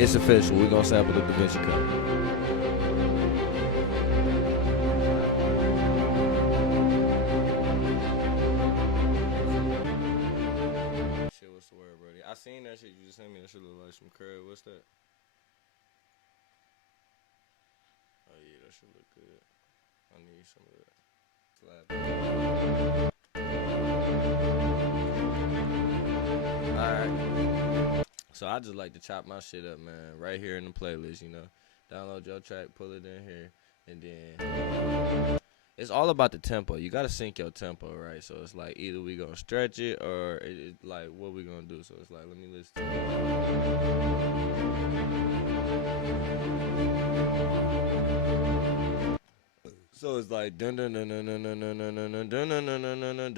It's official. We're gonna sample the Da Vinci Code. Shit, what's the word, Brody? I seen that shit you just sent me. That shit look like some curry. What's that? Oh yeah, that should look good. I need some of that. Alright. So I just like to chop my shit up, man. Right here in the playlist, you know. Download your track, pull it in here, and then it's all about the tempo. You gotta sync your tempo, right? So it's like either we gonna stretch it or it's like what we gonna do. So it's like let me listen to it. So it's like dun dun dun dun dun dun dun dun dun dun dun dun dun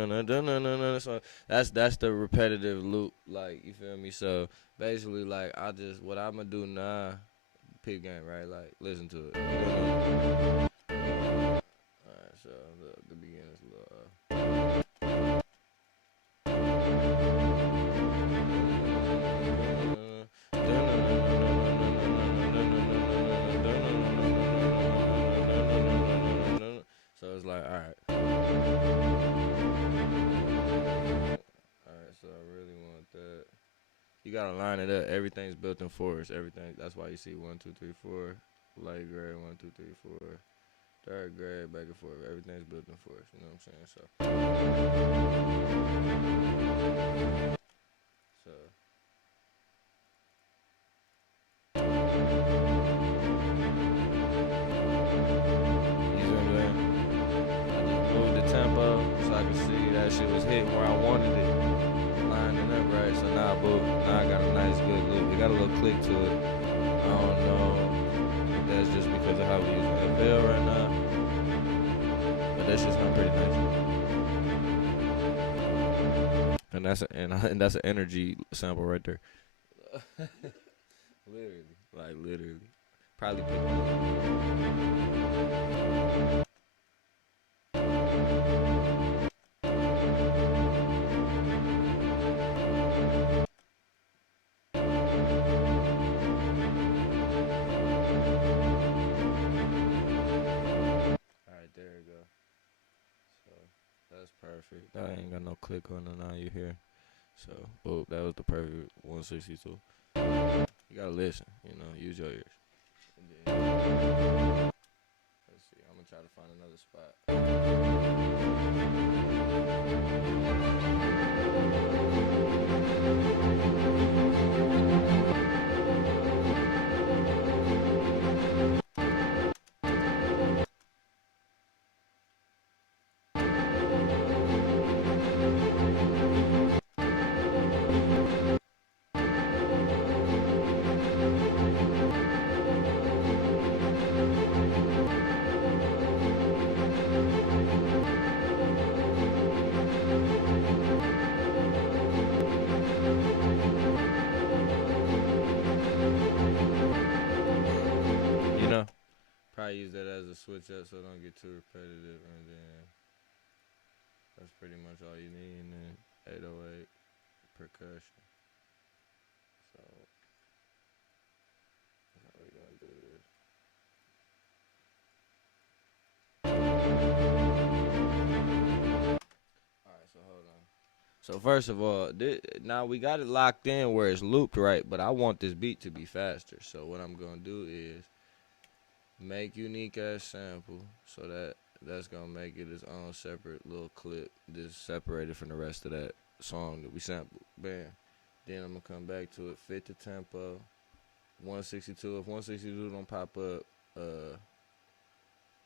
dun dun dun dun. So that's the repetitive loop, like you feel me. So basically, like I just what I'm gonna do now, peep game, right? Like listen to it. Alright, so the beginner's a little. So it's like, alright. Alright, so I really want that. You gotta line it up. Everything's built in fours. Everything. That's why you see 1, 2, 3, 4. Light gray, 1, 2, 3, 4. Dark gray, back and forth. Everything's built in fours. You know what I'm saying? So. So I could see that shit was hitting where I wanted it, lining up right. So now, boom, now I got a nice good loop. It got a little click to it. I don't know if that's just because of how we use FL right now, but that shit sound pretty nice. And that's an energy sample right there. Literally, like literally, probably pick it up. That's perfect. I ain't got no click on it now. You hear? So, boom, that was the perfect 162. You gotta listen, you know, use your ears. And then, let's see. I'm gonna try to find another spot. Probably use that as a switch up so it don't get too repetitive, and then that's pretty much all you need. And then 808 percussion. So how we gonna do this? Alright, so hold on. So first of all, now we got it locked in where it's looped right, but I want this beat to be faster. So what I'm gonna do is make unique ass sample, so that's gonna make it its own separate little clip, just separated from the rest of that song that we sampled. Bam. Then I'm gonna come back to it, fit the tempo, 162. If 162 don't pop up,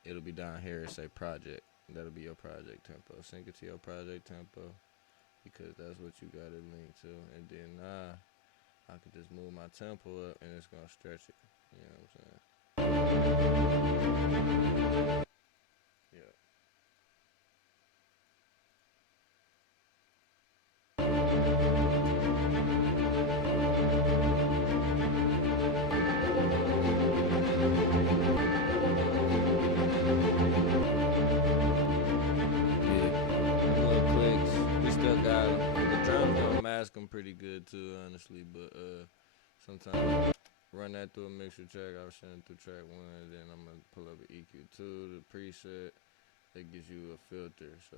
it'll be down here and say project. That'll be your project tempo. Sync it to your project tempo, because that's what you got it linked to. And then I can just move my tempo up and it's gonna stretch it. You know what I'm saying? Yeah. Little clicks. We still got them. The drums don't mask them pretty good too, honestly, but Sometimes run that through a mixer track. I was sending through track 1, then I'm gonna pull up an EQ2, the preset. That gives you a filter. So.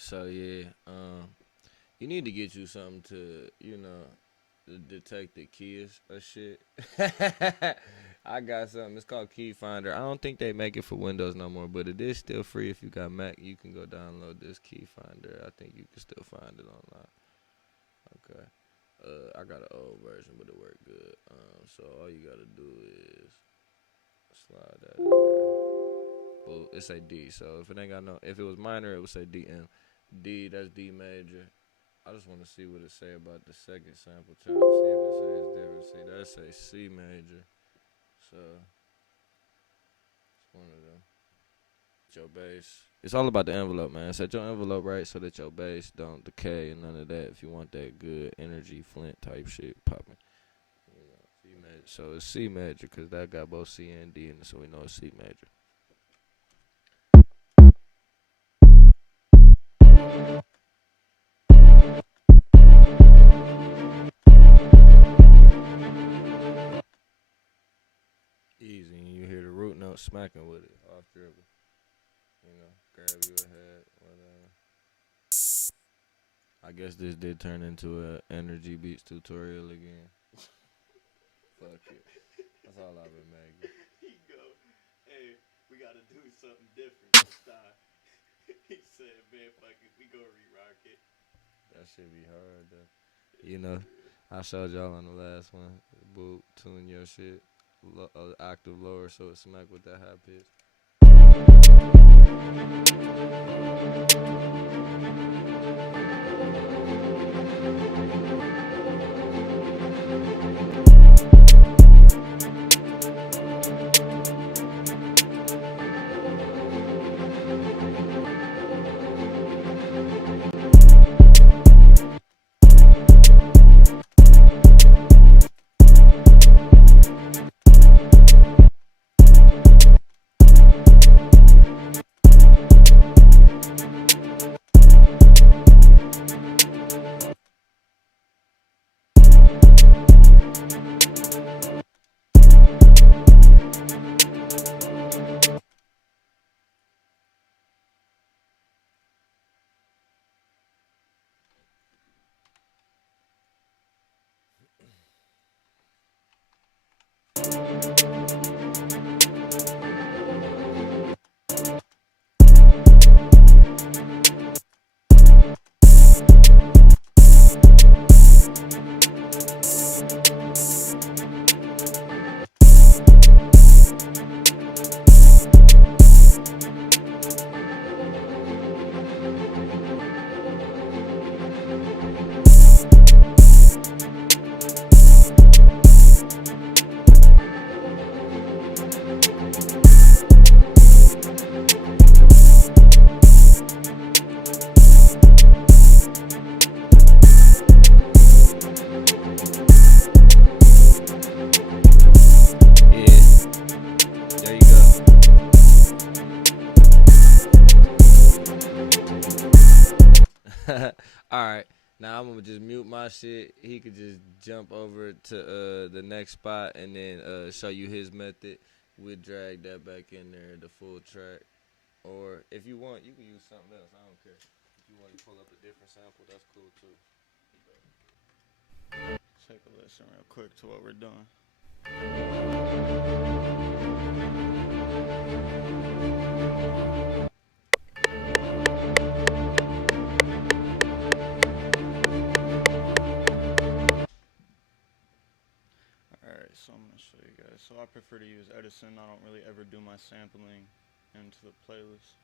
So yeah, you need to get you something to, detect the keys or shit. I got something. It's called Key Finder. I don't think they make it for Windows no more, but it is still free. If you got Mac, you can go download this Key Finder. I think you can still find it online. Okay. I got an old version, but it worked good. So all you gotta do is slide that in there. Well, it say D. So if it was minor, it would say DM. D, that's D major. I just want to see what it say about the second sample chop. See if it says different. See, that say C major. So it's one of them. Your bass. It's all about the envelope, man. Set your envelope right so that your bass don't decay and none of that. If you want that good energy flint type shit popping, C major. So it's C major because that got both C and D in it, so we know it's C major. Easy, and you hear the root note smacking with it off dribble. Grab you a head, whatever. I guess this did turn into a energy beats tutorial again. Fuck it. That's all I've been making. He go, hey, we gotta do something different this time. He said, man, fuck it, we gonna re-rock it. That shit be hard though. I showed y'all on the last one. Boop, tune your shit octave lower so it smack with that high pitch. Alright, now I'm gonna just mute my shit. He could just jump over to the next spot and then show you his method. We'll drag that back in there, the full track. Or if you want, you can use something else. I don't care. If you want to pull up a different sample, that's cool too. Take a listen real quick to what we're doing. Alright, so I'm going to show you guys. So I prefer to use Edison. I don't really ever do my sampling into the playlist.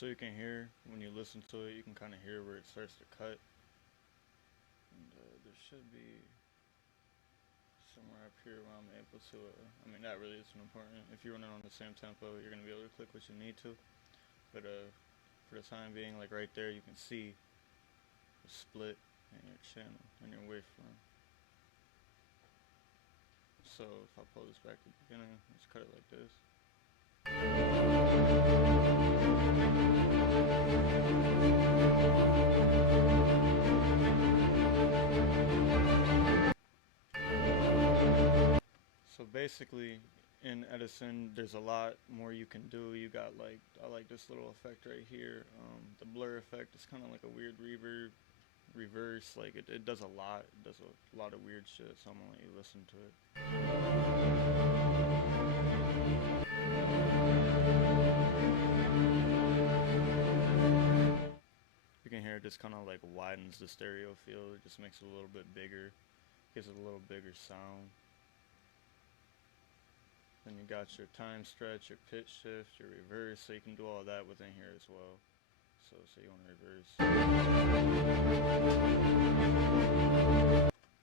so you can hear when you listen to it, you can kind of hear where it starts to cut. And there should be somewhere up here where I'm able to, I mean, that really isn't important. If you're running on the same tempo, you're going to be able to click what you need to. But for the time being, like right there, you can see the split in your channel, in your waveform. So if I pull this back to the beginning, let's cut it like this. So basically, in Edison, there's a lot more you can do. You got like, I like this little effect right here. The blur effect is kind of like a weird reverb, reverse. Like it does a lot. It does a lot of weird shit. So I'm gonna let you listen to it. You can hear it just kind of like widens the stereo field. It just makes it a little bit bigger. Gives it a little bigger sound. Then you got your time stretch, your pitch shift, your reverse, so you can do all that within here as well. So say you want to reverse, you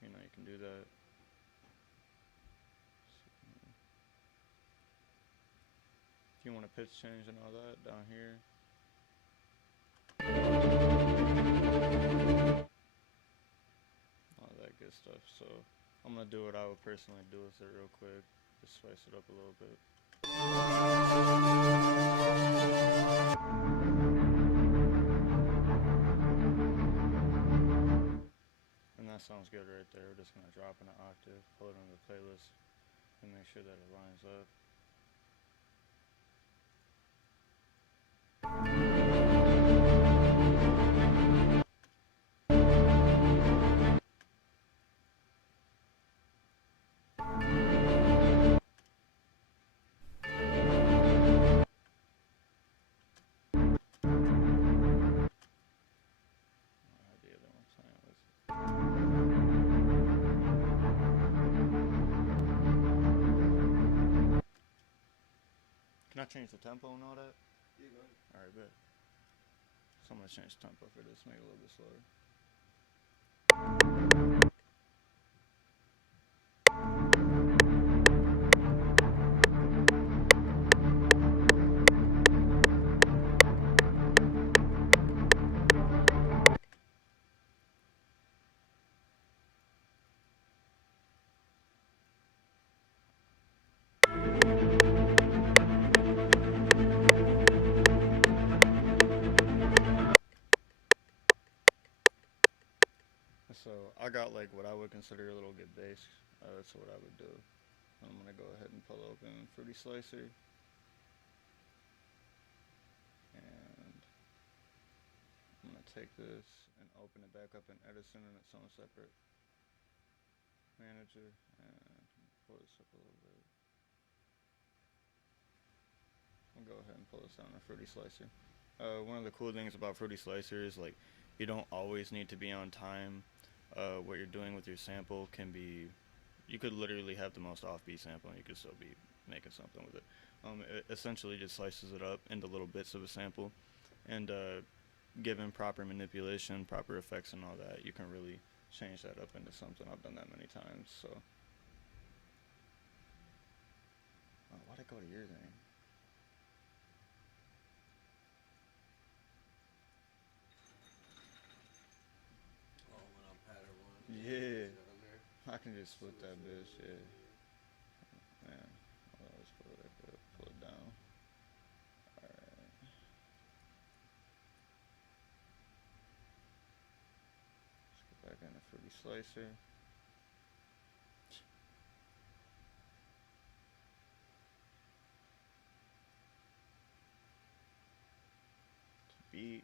know, you can do that. If you want to pitch change and all that down here. All that good stuff. So I'm going to do what I would personally do with it real quick. Just spice it up a little bit. And that sounds good right there. We're just going to drop in an octave, pull it on the playlist, and make sure that it lines up. Can I change the tempo and all that? Yeah, go ahead. Alright, bet. So I'm going to change the tempo for this, make it a little bit slower. So I got like what I would consider a little good bass. That's what I would do. I'm gonna go ahead and pull open Fruity Slicer, and I'm gonna take this and open it back up in Edison in its own separate manager, and pull this up a little bit. I'll go ahead and pull this down to Fruity Slicer. One of the cool things about Fruity Slicer is like you don't always need to be on time. What you're doing with your sample can be, you could literally have the most offbeat sample and you could still be making something with it. It essentially just slices it up into little bits of a sample, and given proper manipulation, proper effects and all that, you can really change that up into something. I've done that many times. So why'd it go to your thing? Oh, when I'm pattern one. Yeah, I can just split that bitch. Yeah, man. Well, let's pull it up, pull it down. All right. Let's go back into Fruity Slicer. Beat.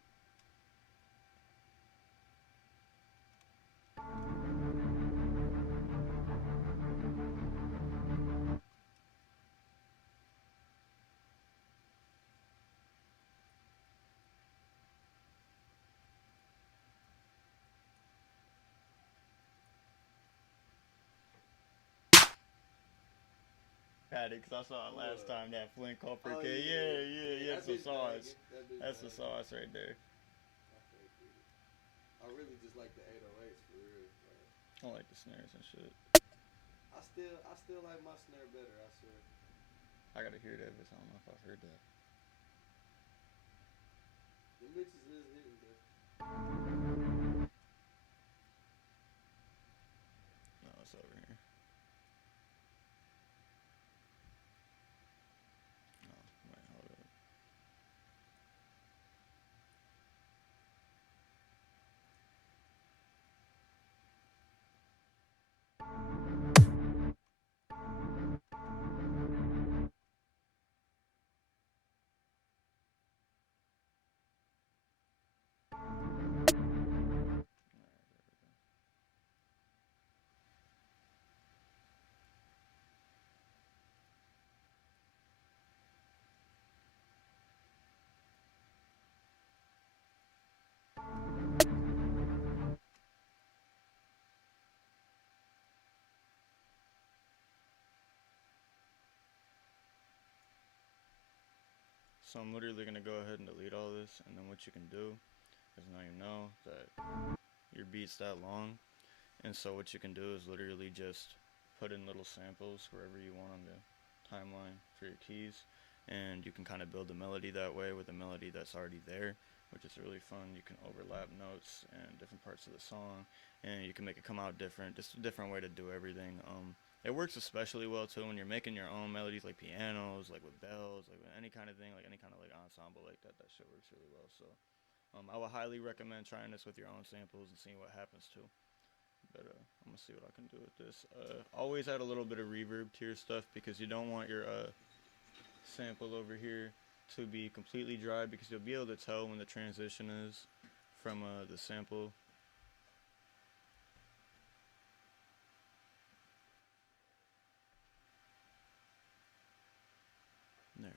had it because I saw it last time. That Flint Culper Oh kid. yeah, Yeah. that That's the bitch sauce. banging. That bitch That's the banging. sauce right there. I fuck with it. I really just like the 808s for real. Like, I like the snares and shit. I still like my snare better. I swear. I gotta hear that, but I don't know if I've heard that. The bitches is hitting though. No, it's over here. No, wait, hold up. So I'm literally gonna go ahead and delete all this, and then what you can do is now you know that your beat's that long, and so what you can do is literally just put in little samples wherever you want on the timeline for your keys, and you can kind of build a melody that way with a melody that's already there, which is really fun. You can overlap notes and different parts of the song, and you can make it come out different, just a different way to do everything. It works especially well too when you're making your own melodies, like pianos, like with bells, like with any kind of thing, like any kind of like ensemble like that. That shit works really well. So I would highly recommend trying this with your own samples and seeing what happens too. But I'm gonna see what I can do with this. Always add a little bit of reverb to your stuff because you don't want your sample over here to be completely dry because you'll be able to tell when the transition is from the sample. There.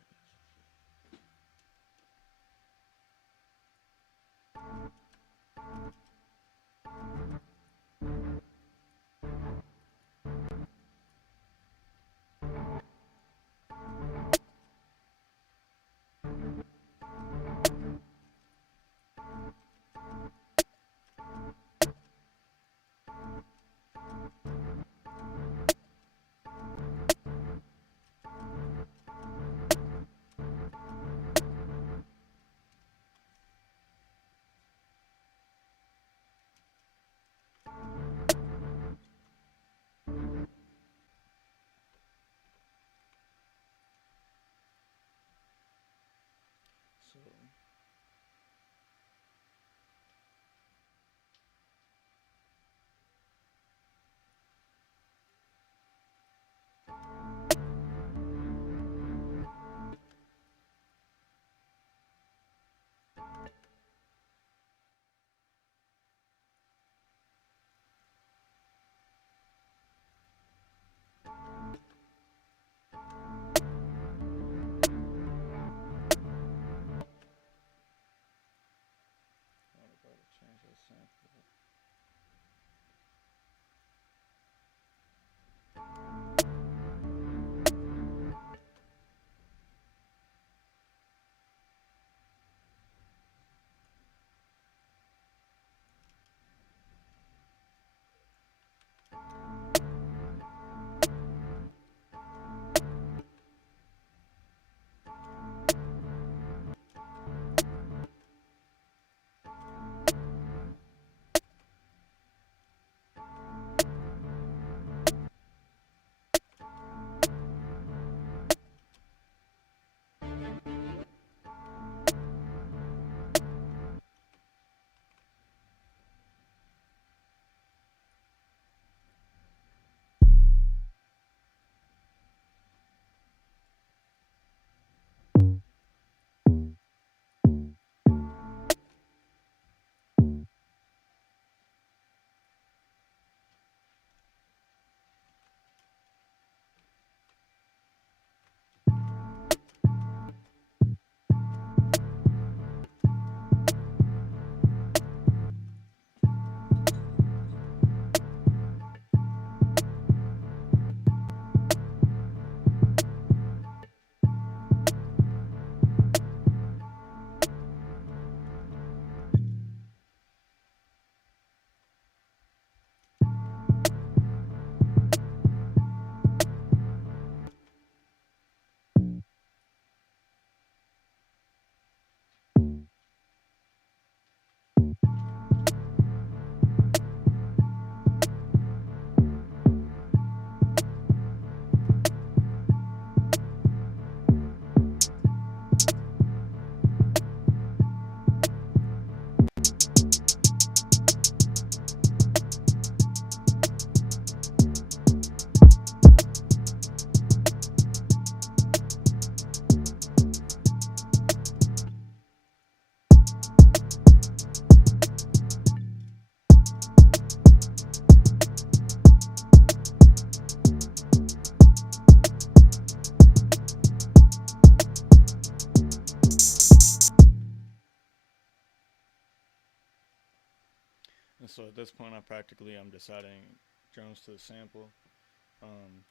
So at this point, I'm deciding drums to the sample.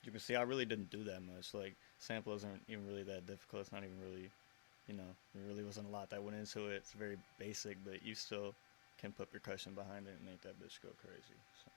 You can see I really didn't do that much. Like sample isn't even really that difficult. It's not even really, there really wasn't a lot that went into it. It's very basic, but you still can put percussion behind it and make that bitch go crazy. So